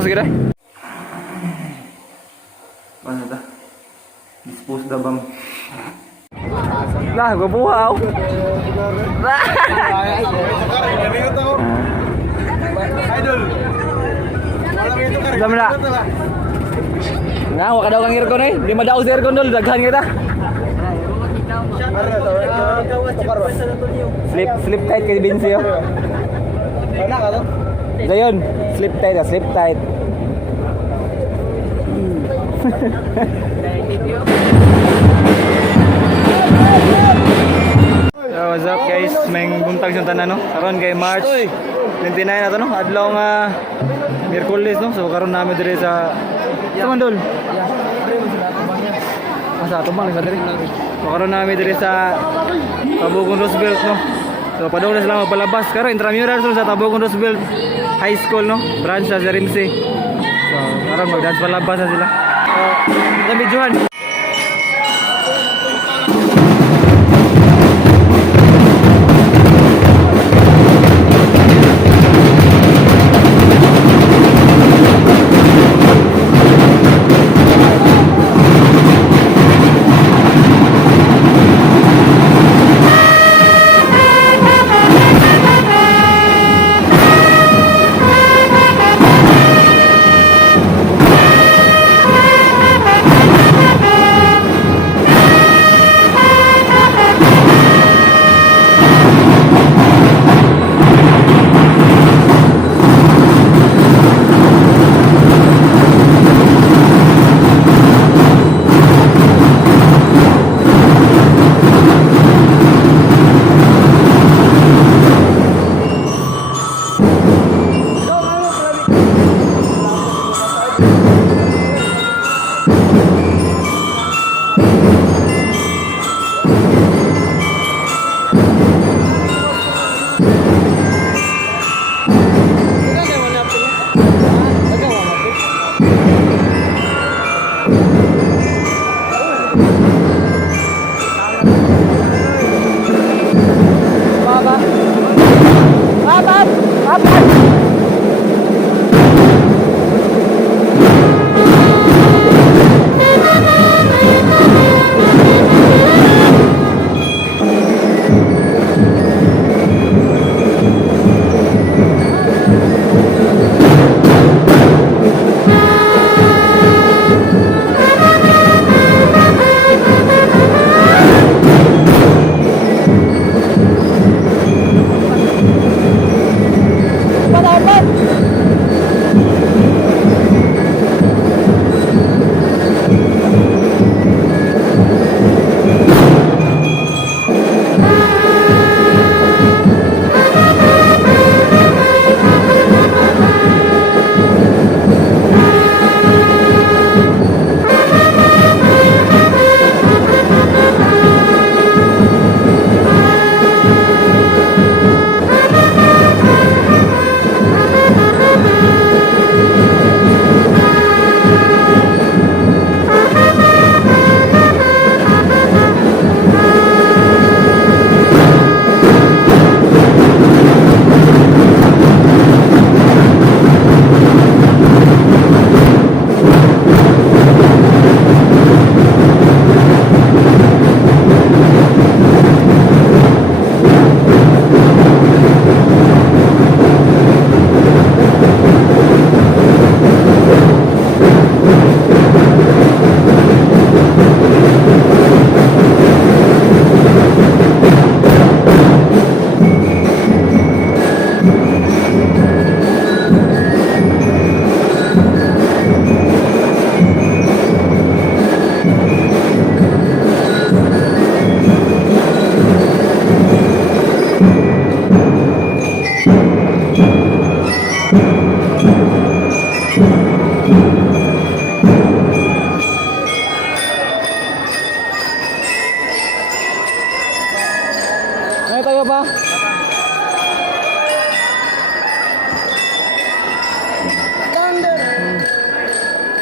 Gatos kita. Ano ta? Dispose the bomb. Lah, gue buhaw. Idol. Dami na. Nga, waka daw kang aircon eh. Di madaw sa aircon dol, daghan kita. Slip tight kay Vinci oh. Gayon, slip tight ah, slip tight. So, what's up guys? May buntag sa tanan no. Karon kay March 29 na to no. Adlaw nga Miyerkules no. So karon namin dire sa Mandol. Asa to bang sa dire? So karon namin dire sa Tabogon Roosevelt no. So padung na sila magpalabas karon intramural sa Tabogon Roosevelt High School no. Branch sa Rimse. So karon mag-dance palabas na sila. So videohan.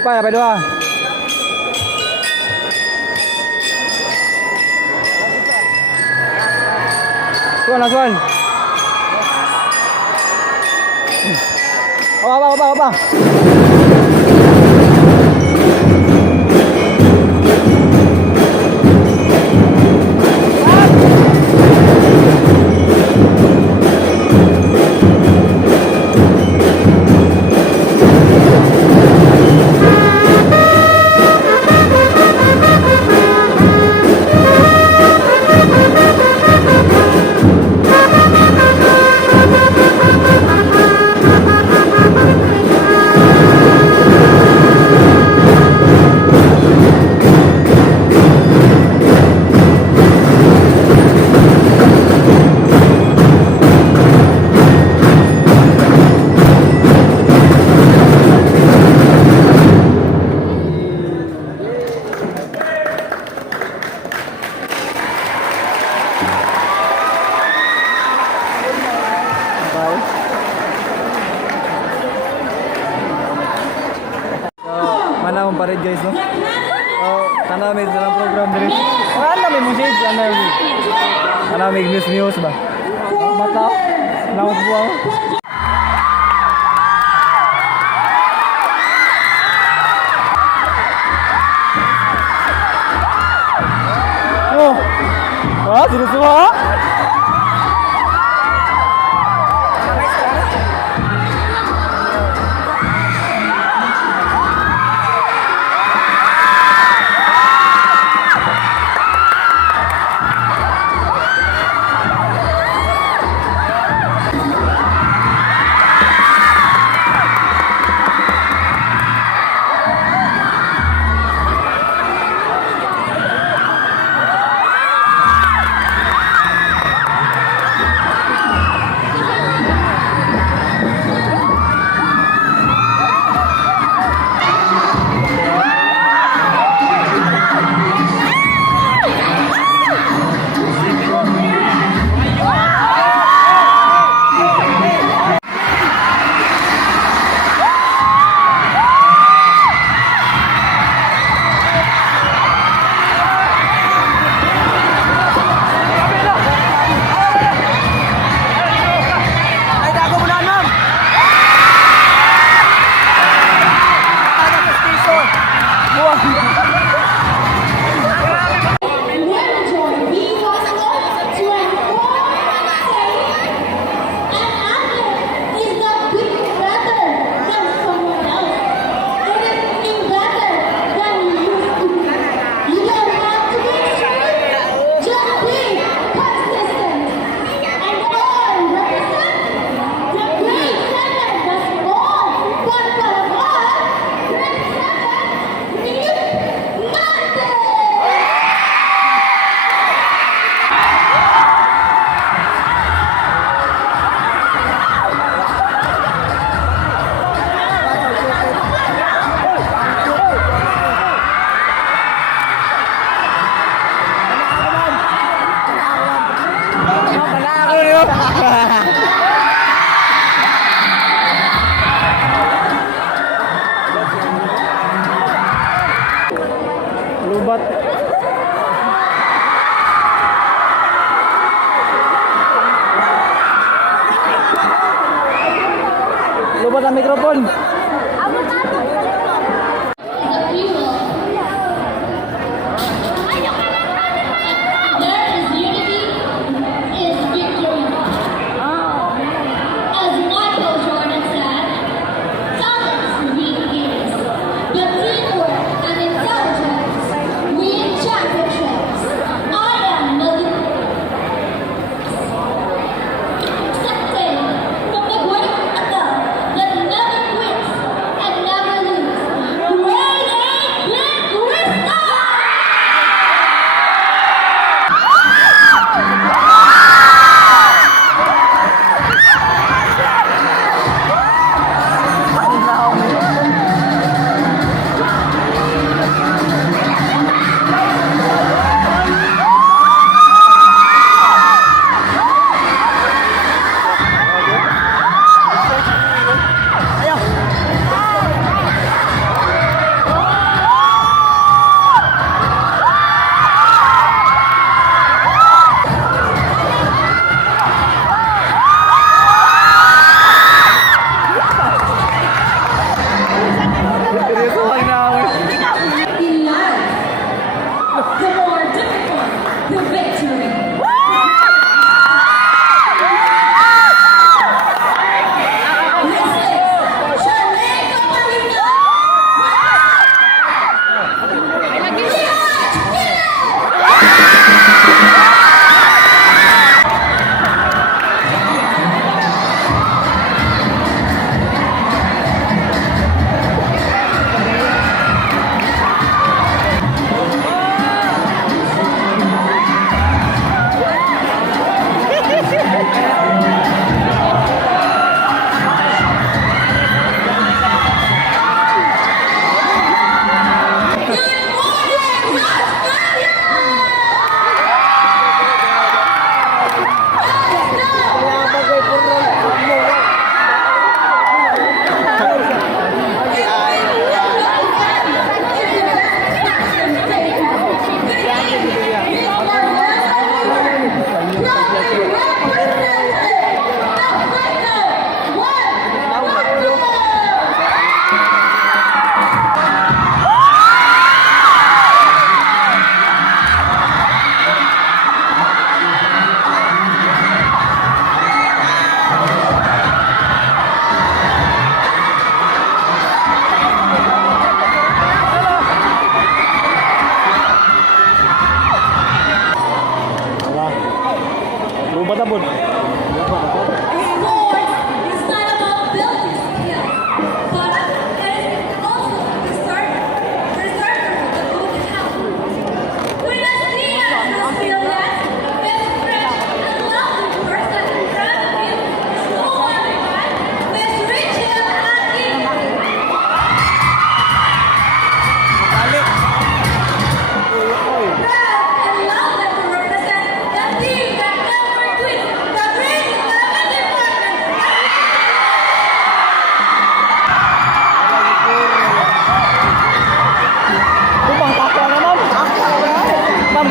Apa ya, dua? Tuan, Tuan. Apa? Mana akong pared guys no? Kana may dalang program diri. Ano may music, ano may news ba? Mata. Naon buang. Oh. Wah, terus semua. Lubat. Lubat ang mikrofon. From the great above, let nothing quit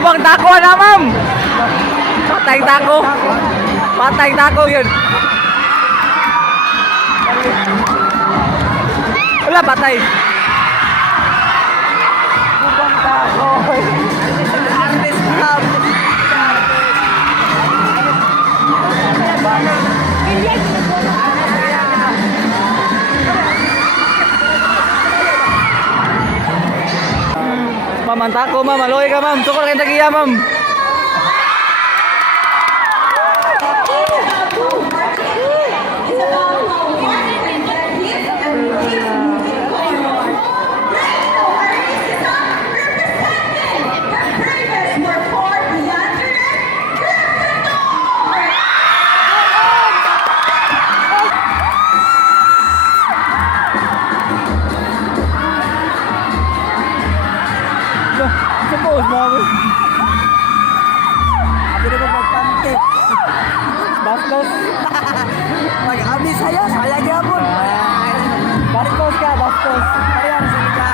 Gubang tako na, ma'am. Patay tako. Patay tako yun. Wala, patay. Gubang tako. Artist club. Ma'am, ang tako, ma'am. Aloy ka, ma'am. Sukol kayong tagiya, ma'am. Suppose, ma'am. Abi na magpante. Bastos. Mag-abi saya gyapon. Bastos ka, bastos. Ayan sa liga.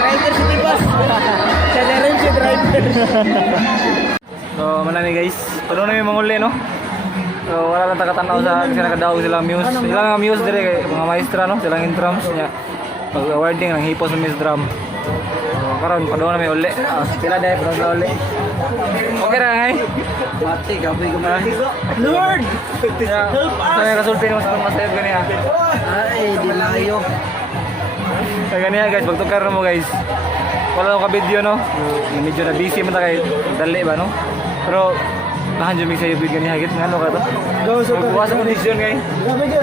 Driver si Tibas. Siya na rin si driver. So, malami guys. Puno na yung manguli, no? So, wala lang takatanaw sa kasi nakadaog silang muse. Silang nga muse dire kay mga maestra, no? Silang intrams niya. Pag-awarding ng hipos ng Miss Drum. So, karon padoon na may uli. Sila dahil padoon na uli. Okay na, ngay? Mati, gabi ko mati. Lord! So, yung resulta yung mas save gani ha. Ay, di layo. So, gani ha guys, pagtukar na mo guys. Wala akong ka-video, no? Medyo na busy man ta kay dali ba, no? Pero, tahan dyan may sa'yo video gani hagit. Nga, ano ka to? Magbukas ang condition, ngay.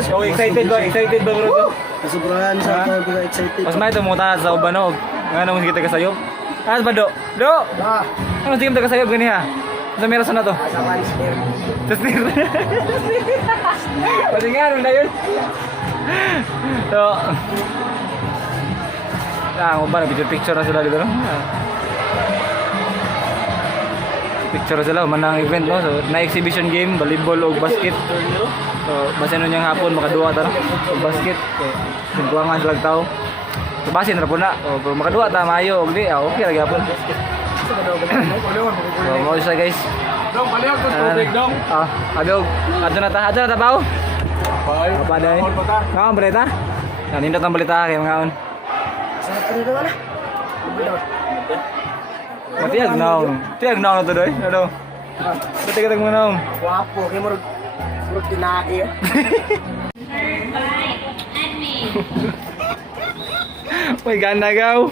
So, excited ba? Excited ba bro to? Kasubrahan sa ako, ko excited. Mas may tumuta sa ubanog. Nga naman kita kasayop. As ba do? Do! Ah, Ano sige kita kasayop gani ha? Sa meron na to? sa monster. Tapos nir. Pwede nga, ano na yun? So, ang uban, picture na sila dito, no? Picture na sila, manang event, no? So, na-exhibition game, volleyball o basket. So, basin nun yung hapon, makaduwa ta, no? So, basket. Singkuangan silang tao. So, basin na po na. O, kung makaduwa ta, mayo, o di, okay lagi hapon. So, mga isa guys. Dong, baliw ko tubig, dong. Adog. Adto na ta bawo. Bye. Paday. Ngaon balita? Yan nindot ang balita kay ngaon. Sa dito na. Matiyag naon. Tiyag naon to doy. Ano? Bati ka tag mo naon. Guwapo, kay murag tinae. Uy, ganda gaw.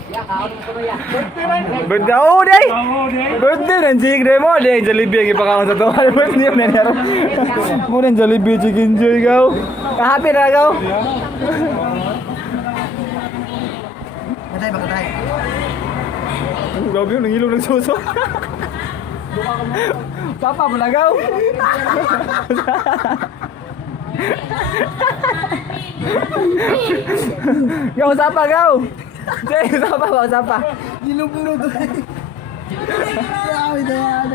Birthday oh day. Birthday ng chick day mo. Day Jollibee ang ipakaon sa to. Birthday mo na mo ng Jollibee chicken joy gaw. Happy na gaw. Matay ba katay? Ang gabi yun, nangilong ng suso. Papa mo na gaw. Gaw sapa gaw. Jay, sapa. Gilong-gilong to. Grabe na yan.